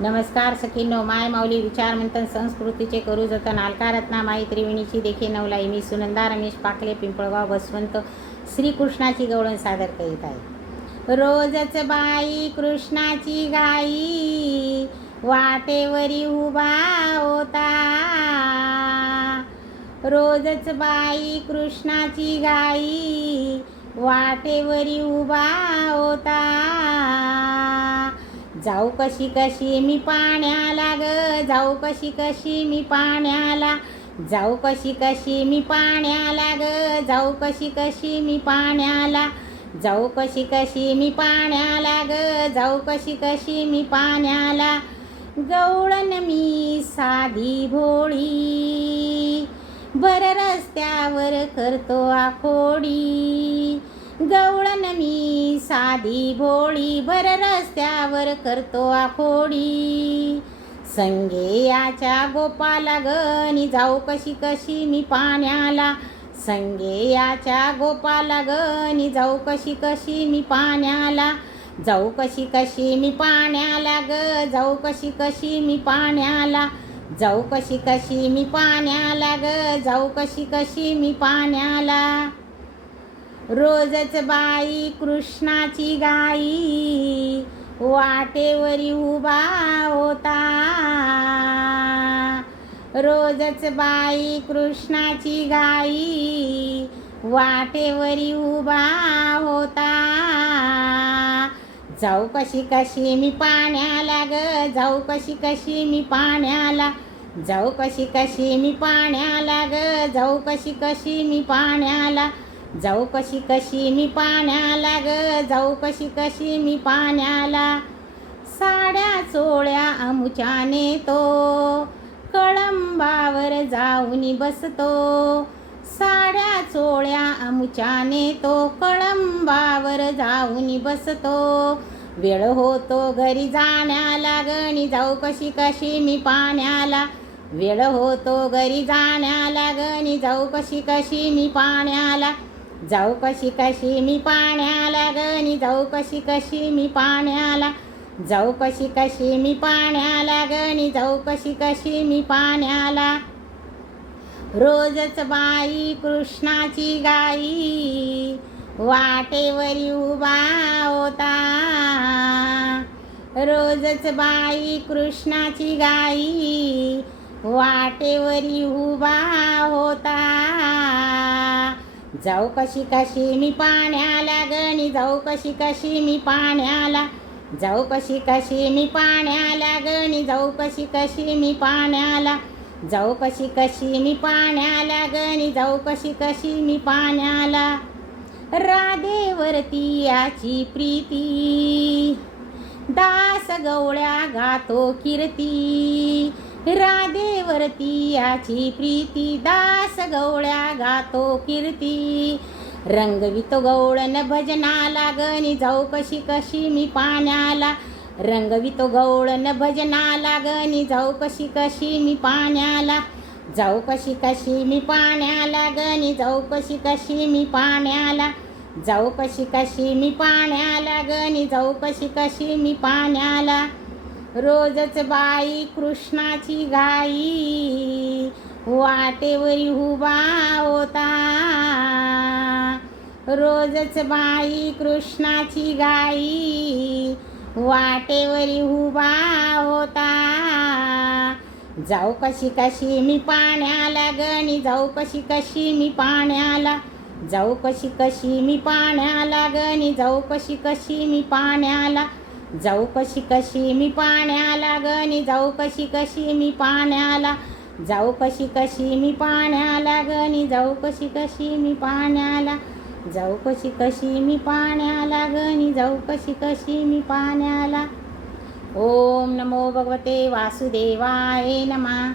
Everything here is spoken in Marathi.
नमस्कार सखींनो, माय माऊली विचार मंथन संस्कृतीचे करू जतन. अलका रत्ना माई त्रिवेणीची देखील नवलाई. मी सुनंदा रमेश पाकले, पिंपळगाव बसवंत, श्रीकृष्णाची गवळण सादर करीत आहे. रोजच बाई कृष्णाची गाई वाटेवरी उभा होता. रोजच बाई कृष्णाची गाई वाटेवरी उभा होता. जाऊ कशी कशी मी पाण्याला ग, जाऊ कशी कशी मी पाण्याला, जाऊ कशी कशी मी पाण्याला ग, जाऊ कशी कशी मी पाण्याला, जाऊ कशी कशी मी पाण्याला ग, जाऊ कशी कशी मी पाण्याला. गवळण मी साधी भोळी, बर रस्त्यावर करतो आखोडी. गवळण मी साधी भोळी, भर रस्त्यावर करतो आखोडी. संगे याच्या गोपाला गणी, जाऊ कशी कशी मी पाण्याला, संगे याच्या गोपाला गणी, जाऊ कशी कशी मी पाण्याला, जाऊ कशी कशी मी पाण्याला ग, जाऊ कशी कशी मी पाण्याला, जाऊ कशी कशी मी पाण्याला ग, जाऊ कशी कशी मी पाण्याला. रोजच बाई कृष्णाची गाई वाटेवरी उभा होता. रोजच बाई कृष्णाची गाई वाटेवरी उभा होता. जाऊ कशी कशी मी पाण्याला ग, जाऊ कशी कशी मी पाण्याला, जाऊ कशी कशी मी पाण्याला ग, जाऊ कशी कशी मी पाण्याला, जाऊ कशी कशी मी पाण्याला ग, जाऊ कशी कशी मी पाण्याला. साड्या चोळ्या आमुच्याने तो कळंबावर जाऊन बसतो. साड्या चोळ्या आमुच्याने तो कळंबावर जाऊन बसतो. वेळ होतो घरी जाण्याला गणी, जाऊ कशी कशी मी पाण्याला, वेळ होतो घरी जाण्याला गणी, जाऊ कशी कशी मी पाण्याला, जाऊ कशी कशी मी पाण्याला गणी, जाऊ कशी कशी मी पाण्याला, जाऊ कशी कशी मी पाण्याला गणी, जाऊ कशी कशी मी पाण्याला. रोजच बाई कृष्णाची गाई वाटेवरी उभा होता. रोजच बाई कृष्णाची गाई वाटेवरी उभा होता. जाऊ कशी कशी मी पाण्याला गणी, जाऊ कशी कशी मी पाण्याला, जाऊ कशी कशी मी पाण्याला गणी, जाऊ कशी कशी मी पाण्याला, जाऊ कशी कशी मी पाण्याला गणी, जाऊ कशी कशी मी पाण्याला. राधेवरती याची प्रीती दास गवळ्या गातो कीर्ती. राधेवरती याची प्रीती दास गवळ्या गातो कीर्ती. रंगवितो गवळण भजनाला गणी, जाऊ कशी कशी मी पाण्याला, रंगवितो गवळण भजनाला गणी, जाऊ कशी कशी मी पाण्याला, जाऊ कशी कशी मी पाण्याला गणी, जाऊ कशी कशी मी पाण्याला, जाऊ कशी कशी मी पाण्याला गणी, जाऊ कशी कशी मी पाण्याला. रोजच बाई कृष्णाची गाई वाटेवरी उभा होता. रोजच बाई कृष्णाची गाई वाटेवरी उभा होता. जाऊ कशी कशी मी पाण्याला गणी, जाऊ कशी कशी मी पाण्याला, जाऊ कशी कशी मी पाण्याला गणी, जाऊ कशी कशी मी पाण्याला, जाऊ कशी कशी मी पाण्याला गणी, जाऊ कशी कशी मी पाण्याला, जाऊ कशी कशी मी पाण्याला गणी, जाऊ कशी कशी मी पाण्याला, जाऊ कशी कशी मी पाण्याला गणी, जाऊ कशी कशी मी पाण्याला. ओम नमो भगवते वासुदेवाय नमः.